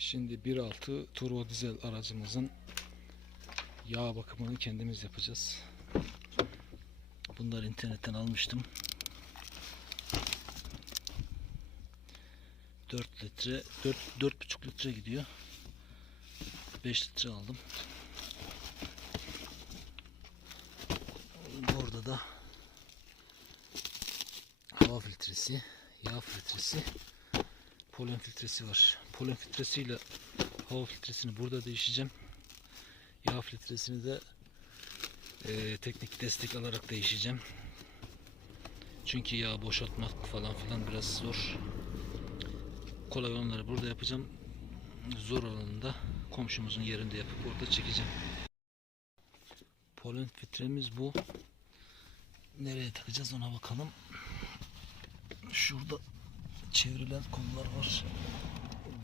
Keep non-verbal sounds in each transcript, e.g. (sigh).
Şimdi 1.6 turbo dizel aracımızın yağ bakımını kendimiz yapacağız. Bunları internetten almıştım. 4 litre, 4 4,5 litre gidiyor. 5 litre aldım. Burada da hava filtresi, yağ filtresi, polen filtresi var. Polen filtresiyle hava filtresini burada değişeceğim. Yağ filtresini de eee, teknik destek alarak değişeceğim. Çünkü yağ boşaltmak falan filan biraz zor. Kolay olanları burada yapacağım. Zor olanını da komşumuzun yerinde yapıp orada çekeceğim. Polen filtremiz bu. Nereye takacağız ona bakalım. Şurada çevrilen kollar var.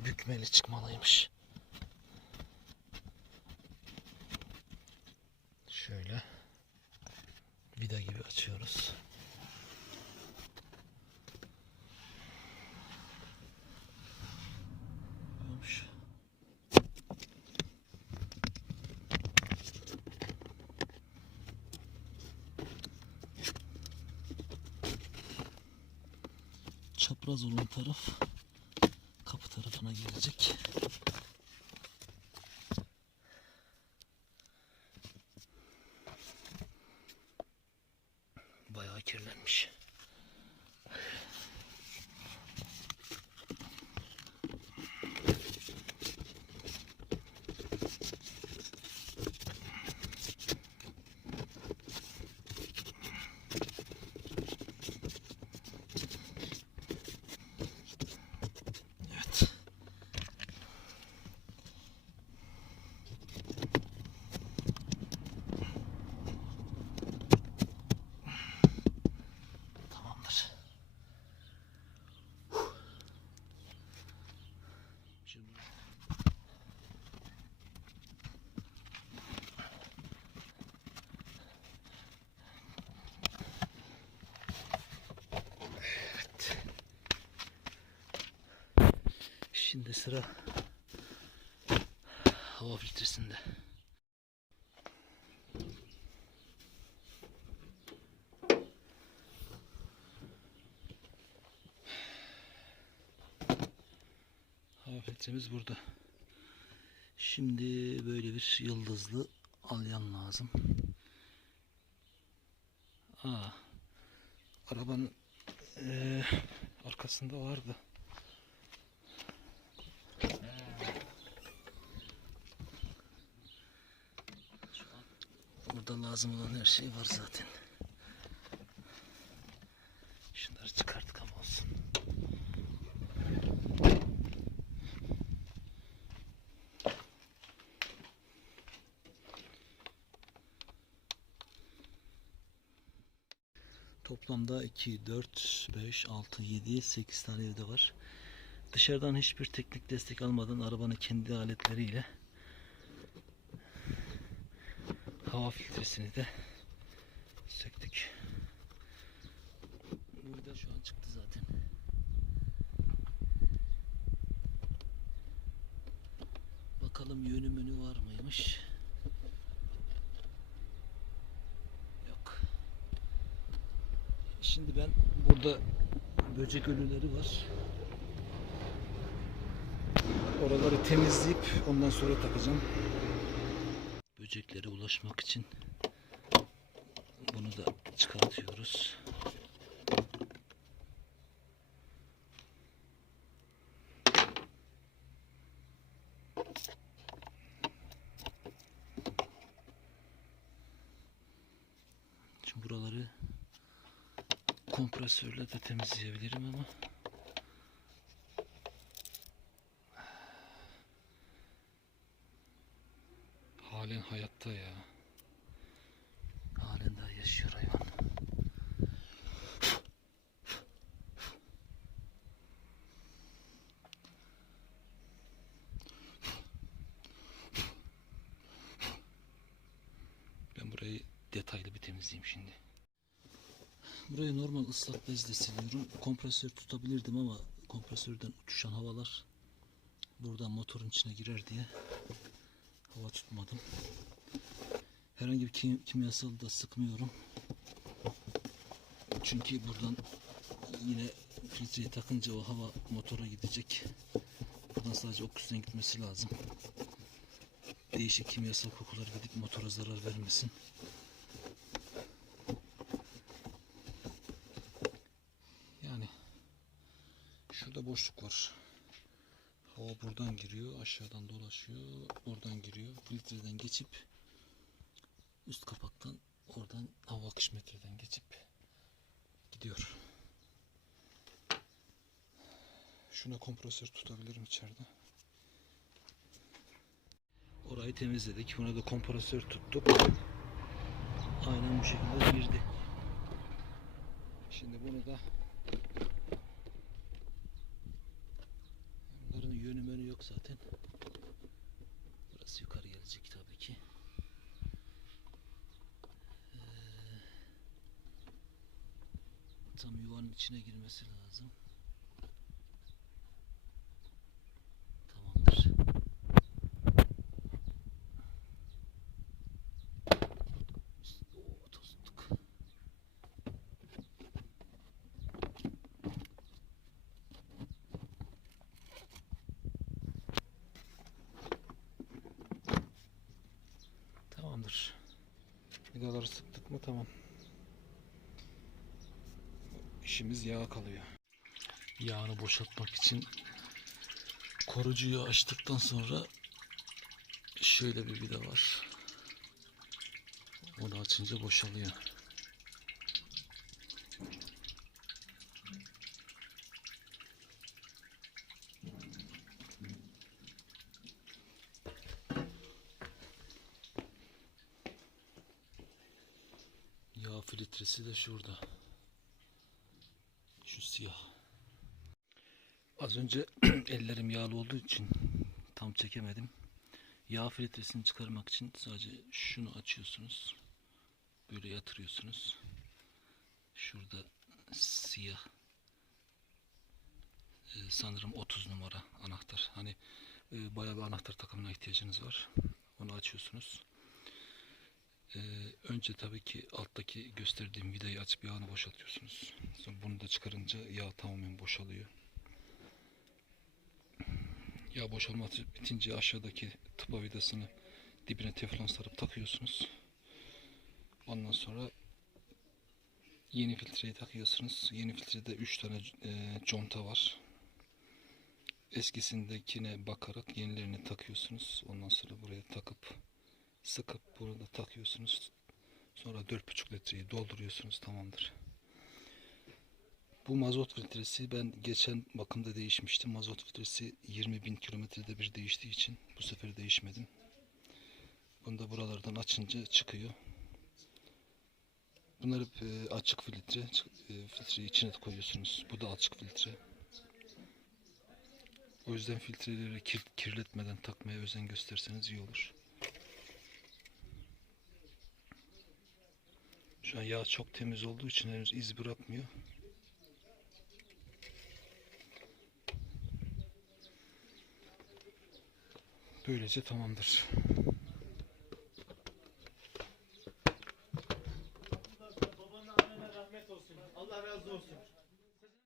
Bükmeli çıkmalıymış. Şöyle vida gibi açıyoruz. Çapraz olan taraf tarafına gelecek. Bayağı kirlenmiş. Evet. Tamamdır. Şimdi Evet. Şimdi sıra hava filtresinde. Hava filtremiz burada. Şimdi böyle bir yıldızlı alyan lazım. Aa, arabanın eee, arkasında vardı. Burada lazım olan her şey var zaten. Şunları çıkarttık ama olsun. Toplamda 2, 4, 5, 6, 7, 8 tane evde var. Dışarıdan hiçbir teknik destek almadan arabanın kendi aletleriyle hava filtresini de söktük. Burada şu an çıktı zaten. Bakalım yönü menü var mıymış? Yok. Şimdi ben burada böcek ölüleri var. Oraları temizleyip ondan sonra takacağım. Böceklere ulaşmak için bunu da çıkartıyoruz. Şimdi buraları kompresörle de temizleyebilirim ama halen hayatta ya. Halen daha yaşıyor hayvan. Ben burayı detaylı bir temizleyeyim şimdi. Burayı normal ıslak bezle siliyorum. Kompresör tutabilirdim ama kompresörden uçuşan havalar buradan motorun içine girer diye hava tutmadım. Herhangi bir kim- kimyasal da sıkmıyorum. Çünkü buradan yine filtreyi takınca o hava motora gidecek. Buradan sadece oksijen gitmesi lazım. Değişik kimyasal kokular gidip motora zarar vermesin. Yani şurada boşluk var. Hava buradan giriyor, aşağıdan dolaşıyor, oradan giriyor. Filtreden geçip üst kapaktan oradan hava akış metreden geçip gidiyor. Şuna kompresör tutabilirim içeride. Orayı temizledik. Buna da kompresör tuttuk. Aynen bu şekilde girdi. Şimdi bunu da yönü menü yok zaten. Burası yukarı gelecek tabii ki. Ee, tam yuvanın içine girmesi lazım. Tamamdır. Oo, tozluk. Tamamdır. Vidaları sıktık mı tamam. İşimiz yağ kalıyor. Yağını boşaltmak için korucuyu açtıktan sonra şöyle bir vida var. Onu açınca boşalıyor. Yağ filtresi de şurada. Şu siyah. Az önce (clears throat) ellerim yağlı olduğu için tam çekemedim. Yağ filtresini çıkarmak için sadece şunu açıyorsunuz. Böyle yatırıyorsunuz. Şurada siyah e, sanırım 30 numara anahtar. Hani e, bayağı bir anahtar takımına ihtiyacınız var. Onu açıyorsunuz. E, önce tabii ki alttaki gösterdiğim vidayı açıp yağını boşaltıyorsunuz. Sonra bunu da çıkarınca yağ tamamen boşalıyor. Yağ boşalması bitince aşağıdaki tıpa vidasını dibine teflon sarıp takıyorsunuz. Ondan sonra yeni filtreyi takıyorsunuz. Yeni filtrede 3 tane e, conta var. Eskisindekine bakarak yenilerini takıyorsunuz. Ondan sonra buraya takıp sıkıp burada takıyorsunuz. Sonra 4,5 litreyi dolduruyorsunuz. Tamamdır. Bu mazot filtresi ben geçen bakımda değişmiştim. Mazot filtresi 20 bin kilometrede bir değiştiği için bu sefer değişmedim. Bunu da buralardan açınca çıkıyor. Bunlar hep e, açık filtre. E, filtreyi içine koyuyorsunuz. Bu da açık filtre. O yüzden filtreleri kir- kirletmeden takmaya özen gösterseniz iyi olur. Şu an yağ çok temiz olduğu için henüz iz bırakmıyor. Böylece tamamdır.